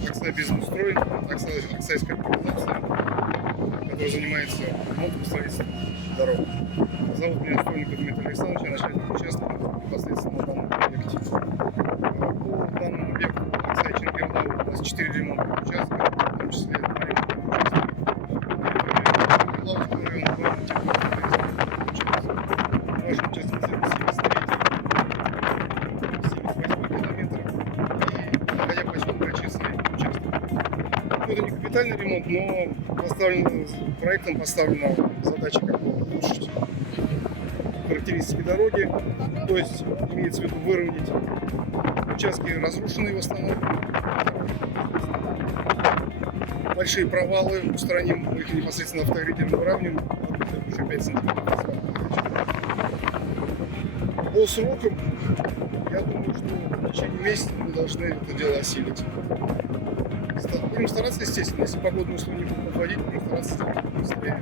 Акция «Бизнес-строй», аксайская организация, которая занимается ремонтом и строительством дорог. Зовут меня Стольников Дмитрий Александрович, я начальник участка непосредственно на данном объекте. По данному объекту Аксай Чингирдау у нас 4 ремонтных участка, в том числе на ремонтных участках. Лавовского района города наш участок 78 километров и находя поселка Честный участок. Это не капитальный ремонт, но проектом поставлена задача как бы улучшить характеристики дороги, то есть имеется в виду выровнять участки разрушенные в основном, большие провалы устраним, мы их непосредственно автогрейдером выравниваем, еще 5 сантиметров. По срокам, я думаю, что в течение месяца мы должны это дело осилить. Будем стараться, естественно, если погодные условия не будут подводить, будем стараться сделать быстрее.